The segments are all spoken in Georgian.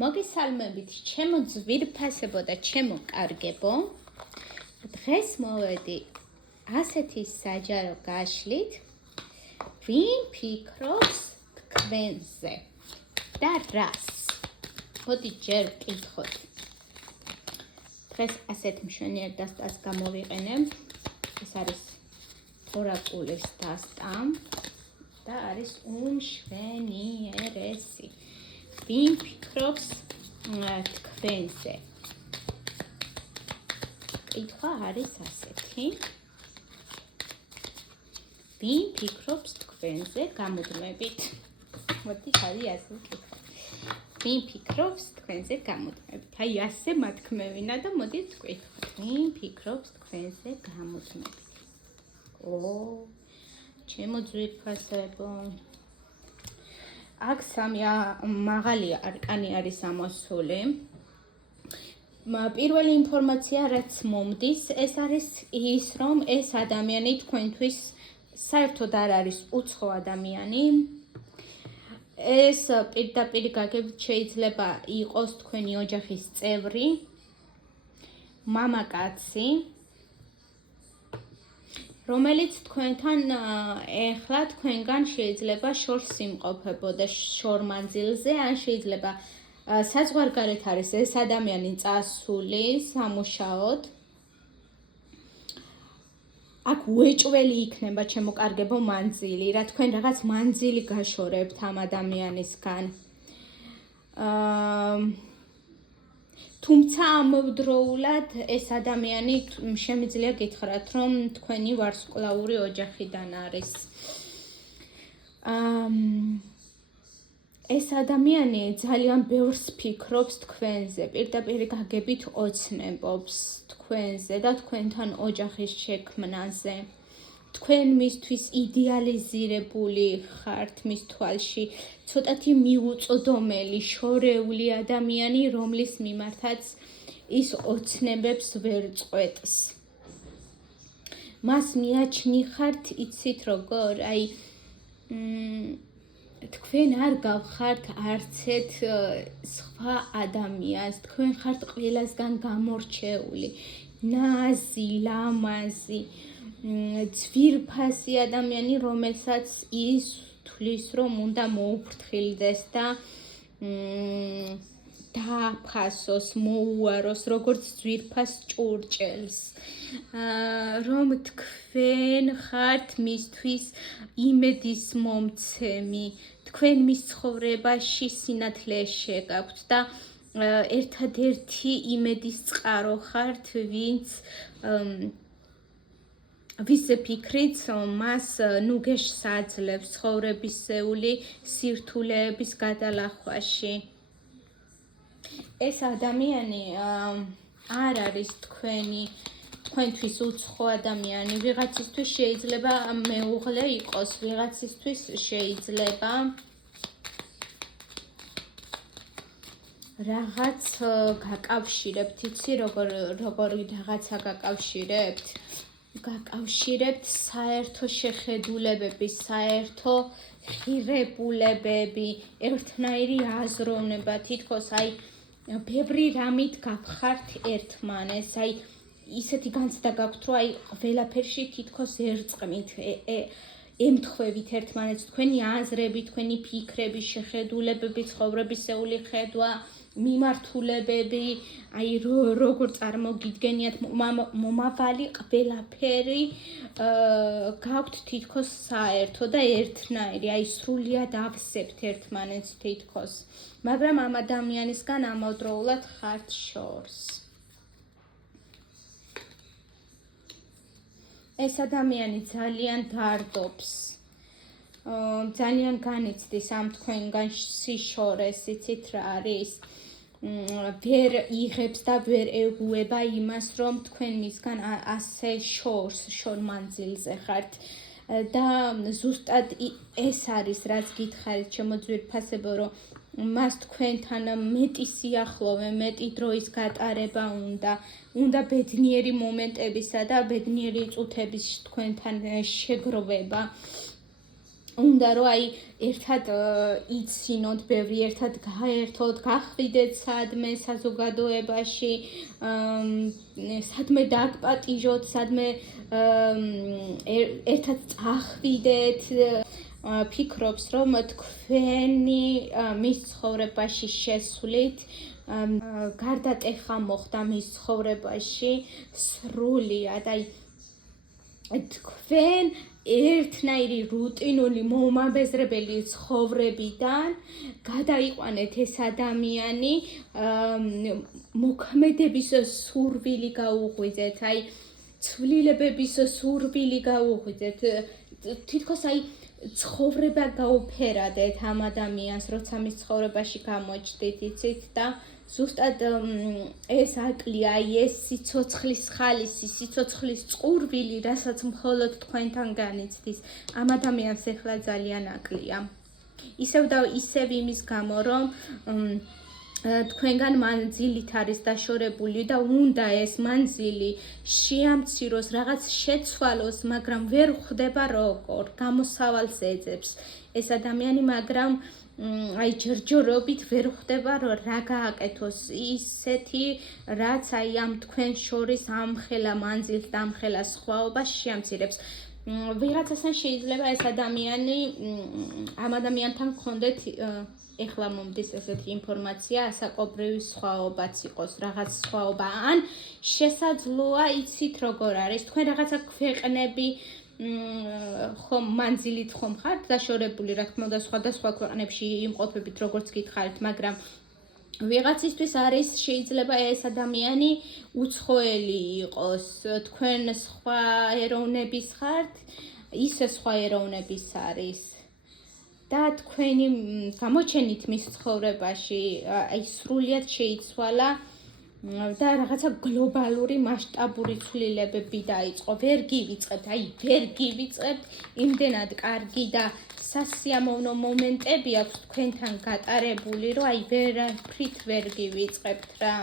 მოგესალმებით, ჩემო ძვირფასებო და ჩემო კარგებო. დღეს მოვედი ასეთი საჯარო გაშლით, ვინ ფიქრობს თქვენზე და რას? მოდი ჯერ ვკითხოთ. დღეს ასეთ მშვენიერ დასტას გამოვიყენებ. ეს არის ორაკულის დასტა და არის უმშვენიერესი. ვინ ფიქრობს თქვენზე? კითხვა არის ასეთი. ვინ ფიქრობს თქვენზე? გამუდმებით. მოდი ხარი ასე ვკითხო. ვინ ფიქრობს თქვენზე? გამუდმებით. აი ასე მათქმევინა და მოდით ვკითხოთ. ვინ ფიქრობს თქვენზე? გამუდმებით. ჩემო ძვირფასებო. აქ სამი მაღალი არკანი არის ამოსული. პირველი ინფორმაცია, რაც მომდის, ეს არის ის, რომ ეს ადამიანი თქვენთვის საერთოდ არ არის უცხო ადამიანი. ეს პირდაპირ გაგებით შეიძლება იყოს თქვენი ოჯახის წევრი, მამაკაცი, რომელიც თქვენთან ეხლა თქვენგან შეიძლება შორს იმყოფებოდა შორმანძილზე, ან შეიძლება საზღვარგარეთ არის ეს ადამიანი წასული სამუშაოდ. აქ უეჭველი იქნება ჩემო კარგებო მანძილი, რა თქვენ რაღაც მანძილი გაშორებთ ამ ადამიანისგან. თუმცა ამავდროულად ეს ადამიანი შემიძლია გითხრათ, რომ თქვენი ვარსკვლავური ოჯახიდან არის. ეს ადამიანი ძალიან ბევრს ფიქრობს თქვენზე, პირდაპირ გაგებით ოცნებობს თქვენზე და თქვენთან ოჯახის შექმნაზე. თქვენ მისთვის იდეალიზირებული ხართ მის თვალში, ცოტათი მიუწვდომელი, შორეული ადამიანი, რომლის მიმართაც ის ოცნებებს ვერ წყვეტს. მას მიაჩნიხართ, იცით როგორ, აი თქვენ არ გავხართ არცეთ სხვა ადამიანს, თქვენ ხართ ყველასგან გამორჩეული, ნაზი, ლამაზი, ძვირფასი ადამიანი, რომელსაც ის თulis, რომ უნდა მოუფრთხილდეს და დააფასოს, მოუაროს, როგორც ძვირფას ჭურჭელს. რომ თქვენ ხართ მისთვის იმედის მომცემი, თქვენ მის ცხოვრებაში სინათლე შეგაქვთ და ერთადერთი იმედის წყარო ხართ, ვისზე ფიქრით მას ნუგეშს აძლევს ცხოვრებისეული სირთულეების გადალახვაში. ეს ადამიანი არ არის თქვენთვის უცხო ადამიანი, ვიღაცისთვის შეიძლება მეუღლე იყოს, ვიღაცისთვის შეიძლება რაღაც გაკავშირებთ, იცი როგორი რაღაცა გაკავშირებთ? გაკავშირებთ საერთო შეხედულებები, საერთო ღირებულებები, ერთნაირი აზროვნება, თითქოს აი ბევრი რამით გაფხართ ერთმანეს, აი ისეთი განცდა გაქვთ, რომ აი ყველაფერში თითქოს ერწყმით, ემთხვევით ერთმანეთს, თქვენი აზრები, თქვენი ფიქრები, შეხედულებები, ცხოვრებისეული ხედვა, მიმართულებები, აი როგორ წარმოგიდგენიათ მომავალი, ყველაფერი გაქვთ თითქოს საერთო და ერთნაირი, აი სრულიად ავსებთ ერთმანეთს თითქოს, მაგრამ ამ ადამიანისგან ამავდროულად ხართ შორს. ეს ადამიანი ძალიან დარდობს, ძალიან განიცდის ამ თქვენგან სიშორეს, იცით რა არის? ვერ იღებს და ვერ ეგუება იმას, რომ თქვენ მისგან ასე შორმანძილზე ხართ. და ზუსტად ეს არის, რაც გითხარით, ჩემო ძვირფასებო, რომ მას თქვენთან მეტი სიახლოვე, მეტი დროის გატარება უნდა ბედნიერი მომენტებისა და ბედნიერი წუთების თქვენთან შეგროვება. უნდა რომ აი ერთად იცინოთ, ბევრი ერთად გაერთოთ, გახვიდეთ სადმე საზოგადოებაში, სადმე დაგპატიჟოთ, სადმე ერთად წახვიდეთ. ფიქრობს, რომ თქვენი მის ცხოვრებაში შესვლით გარდატეხა მოხდა მის ცხოვრებაში სრულიად, აი თქვენ ერთნაირი რუტინული მომაბეზრებელი ცხოვრებიდან გადაიყვანეთ ეს ადამიანი, მოქმედების სურვილი გაუღვიძეთ, აი ცვლილებების სურვილი გაუღვიძეთ, თითქოს აი ცხოვრება გაუფერადეთ ამ ადამიანს, როცა მის ცხოვრებაში გამოჩდით, იცით და ზუსტად ეს აკლია, აი ეს სიცოცხლის ხალისი, სიცოცხლის წყურვილი, რასაც მხოლოდ თქვენთან განიცდის, ამ ადამიანს ეხლა ძალიან აკლია. ისევ და ისევ იმის გამო, რომ თქვენგან მანძილით არის დაშორებული და უნდა ეს მანძილი შეამციროს, რაღაც შეცვალოს, მაგრამ ვერ ხვდება როგორ, გამოსავალს ეძებს ეს ადამიანი, მაგრამ აი ჯერჯერობით ვერ ხვდება რომ რა გააკეთოს ისეთი, რაც აი ამ თქვენ შორის ამხელა მანძილს და ამხელა სხვაობას შეამცირებს. ვიღაცასთან შეიძლება ეს ადამიანი ამ ადამიანთან გქონდეთ ეხლა მომდის ესეთი ინფორმაცია, ასაკობრივი სხვაობაც იყოს, რაღაც სხვაობა, ან შესაძლოა იცით როგორ არის, თქვენ რაღაცა ქვეყნები ხომ მანძილით ხომ ხართ დაშორებული, რა თქმა უნდა, სხვადასხვა ქვეყნებში იმყოფებით, როგორც გითხარით, მაგრამ ვიღაცისთვის არის შეიძლება ეს ადამიანი უცხოელი იყოს, თქვენ სხვა ეროვნების ხართ, ისე სხვა ეროვნების არის. და თქვენი გამოჩენით მის ცხოვრებაში, აი სრულიად შეიცვალა და რაღაცა გლობალური მასშტაბური ცვლილებები დაიწყო. ვერ გივიწყებთ, აი ვერ გივიწყებთ, იმდენად კარგი და სასიამოვნო მომენტები აქვს თქვენთან გატარებული, რომ აი ვერაფრით ვერ გივიწყებთ რა.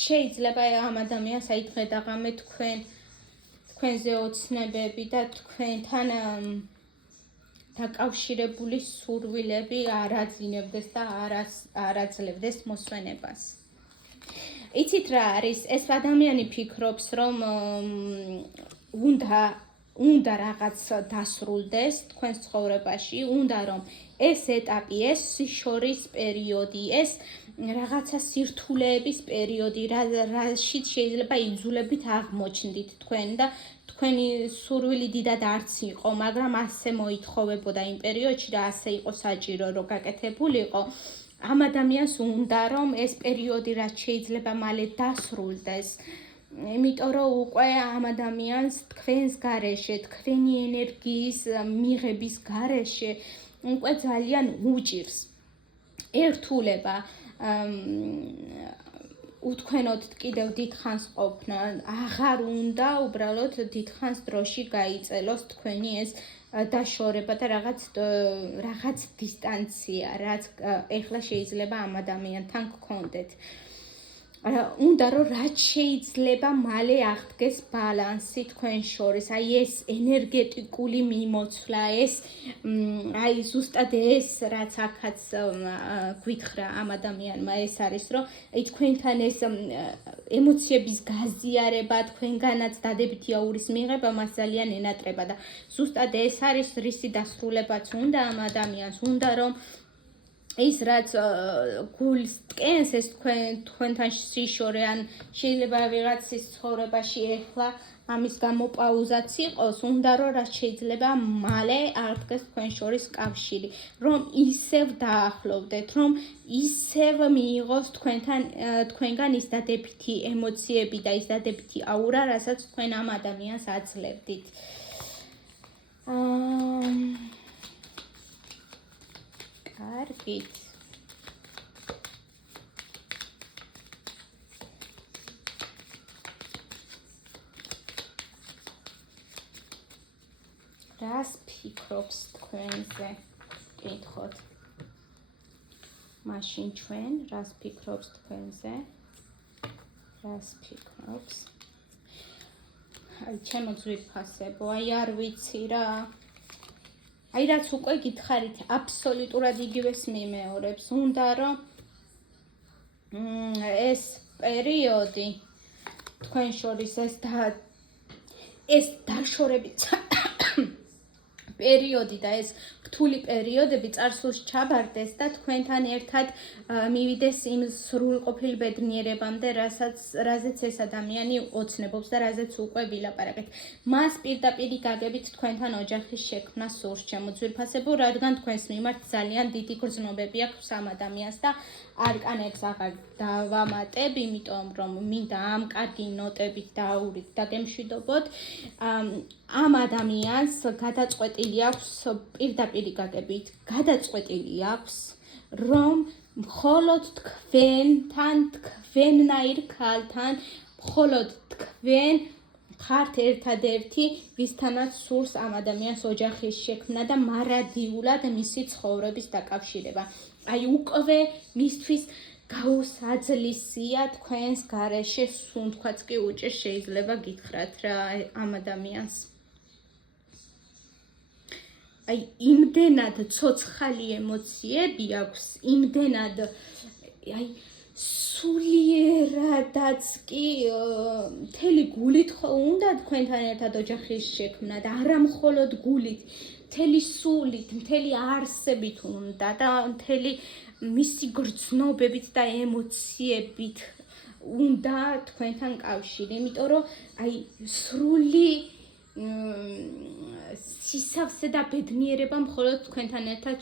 შეიძლება ამ ადამიანს აი დღე და ღამე თქვენზე ოცნებები და თქვენთან დაკავშირებული სურვილები არ აძინებდეს და არ აძლევდეს მოსვენებას. იცით რა არის, ეს ადამიანი ფიქრობს, რომ უნდა რაღაც დასრულდეს თქვენს ცხოვრებაში, უნდა რომ ეს ეტაპი, ეს შორის პერიოდი, ეს რაღაცა სირთულეების პერიოდი, რაშიც შეიძლება იძულებით აღმოჩნდით თქვენ და თქვენი სურვილი დიდად არც იყო, მაგრამ ასე მოითხოვებოდა იმ პერიოდში და ასე იყო საჭირო, რომ გაკეთებულიყო. ამ ადამიანს უნდა რომ ეს პერიოდი რაც შეიძლება მალე დასრულდეს. იმიტომ რომ უკვე ამ ადამიანს თქვენს გარეშე, თქვენი ენერგიის მიღების გარეშე უკვე ძალიან უჭირს ერთულება. უთქვენოთ კიდევ დიდხანს ყოფნა, აღარ უნდა უბრალოდ დიდხანს დროში გაიწელოს თქვენი ეს დაშორება და რაღაც დისტანცია, რაც ეხლა შეიძლება ამ ადამიანთან გქონდეთ. უნდა რომ რაც შეიძლება მალე აღდგეს ბალანსი თქვენ შორის, აი ეს ენერგეტიკული მიმოცვლა, ეს აი ზუსტად ეს რაც აქაც გვითხრა ამ ადამიანმა, ეს არის რომ აი თქვენთან ეს ემოციების გაზიარება, თქვენგანაც დადებითი აურის მიღება მას ძალიან ენატრება და ზუსტად ეს არის რისი დასრულებაც უნდა ამ ადამიანს, უნდა რომ ის რაც გულს ტკენს ეს თქვენთან სიშორე, ან შეიძლება ვიღაცის ცხოვრებაში ეხლა ამის გამო პაუზაც იყოს, უნდა რომ რაც შეიძლება მალე აღდგეს თქვენ შორის კავშირი, რომ ისევ დაახლოვდეთ, რომ ისევ მიიღოს თქვენგან ის დადებითი ემოციები და ის დადებითი აურა, რასაც თქვენ ამ ადამიანს აძლევდით. კარგით. რას ფიქრობს თქვენზე? კითხოთ. მაშინ ჩვენ რას ფიქრობს თქვენზე? რას ფიქრობს? აი ჩემო ძვირფასებო, აი არ ვიცი რა. აი რაც უკვე გითხარით, აბსოლუტურად იგივეს მიმეორებს. უნდა რომ ეს პერიოდი თქვენ შორის ეს დაშორებით პერიოდი და ეს რთული პერიოდები წარსულს ჩაბარდეს და თქვენთან ერთად მივიდეს იმ სრულყოფილ ბედნიერებამდე, რაზეც ეს ადამიანი ოცნებობს და რაზეც უკვე ვილაპარაკეთ. მას პირდაპირი გაგებით თქვენთან ოჯახის შექმნა სურს, ჩემო ძვირფასებო, რადგან თქვენს მიმართ ძალიან დიდი გრძნობები აქვს ამ ადამიანს და არკანებს აღარ დავამატებ, იმიტომ რომ მინდა ამ კარგი ნოტებით დააურით და გემშვიდობოთ. ამ ადამიანს გადაწყვეტილი აქვს პირდაპირი გაგებით, გადაწყვეტილი აქვს რომ მხოლოდ თქვენთან, თქვენნაირ ქალთან, მხოლოდ თქვენ ხართ ერთადერთი, ვისთანაც სურს ამ ადამიანს ოჯახის შექმნა და მარადიულად მისი ცხოვრების დაკავშირება. აი უკვე მისთვის გაუსაძლისია თქვენს გარეშე სუნთქვაც კი უჭირს, შეიძლება გითხრათ რა ამ ადამიანს. აი იმდენად ცოცხალი ემოციები აქვს, იმდენად აი სულიერადაც კი მთელი გულით უნდა თქვენთან ერთად ოჯახის შექმნა და არა მხოლოდ გულით, მთელი სულით, მთელი არსებით უნდა და მთელი მისი გრძნობებით და ემოციებით უნდა თქვენთან კავშირი, იმიტომ რომ აი სრული სისავსე და ბედნიერება მხოლოდ თქვენთან ერთად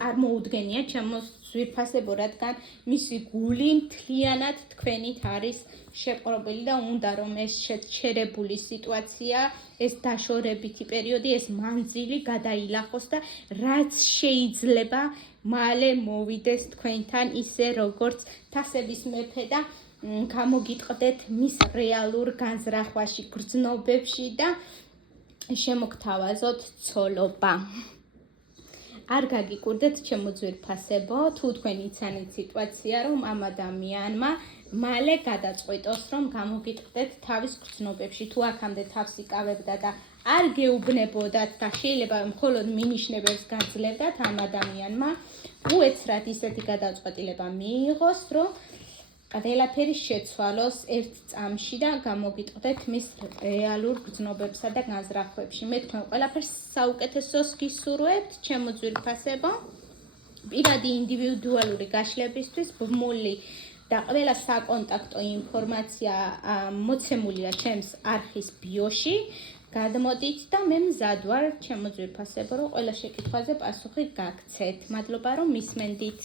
წარმოუდგენია ჩემო ძვირფასებო, რადგან მისი გული მთლიანად თქვენით არის შეპყრობილი და უნდა რომ ეს შეჩერებული სიტუაცია, ეს დაშორებითი პერიოდი, ეს მანძილი გადაილახოს და რაც შეიძლება მალე მოვიდეს თქვენთან ისე როგორც თასების მეფე და გამოგიტყდეთ მის რეალურ განზრახვაში, გრძნობებში და შემოგთავაზოთ ცოლობა. არ გაგიკურდეთ ჩემო ძვირფასებო, თუ თქვენ იცანით სიტუაცია, რომ ამ ადამიანმა მალე გადაწყვიტოს, რომ გამოგიტყდეთ თავის გრძნობებში, თუ აქამდე თავს იკავებდა და არ გეუბნებოდათ და შეიძლება მხოლოდ მინიშნებებს გაძლევდათ ამ ადამიანმა, უეცრად ისეთი გადაწყვეტილება მიიღოს, რომ ყველაფერი შეცვალოს ერთ წამში და გამოგიტყდეთ მის რეალურ გრძნობებსა და განზრახვებში. მე თქვენ ყველაფერს საუკეთესოს გისურვებთ, ჩემო ძვირფასებო. პირადი ინდივიდუალური გაშლებისთვის ბმული და ყველა საკონტაქტო ინფორმაცია მოცემულია ჩემს არხის ბიოში. გადმოდით და მე მზად ვარ, ჩემო ძვირფასებო, რომ ყველა შეკითხვაზე პასუხი გაგცეთ. მადლობა რომ მისმენდით.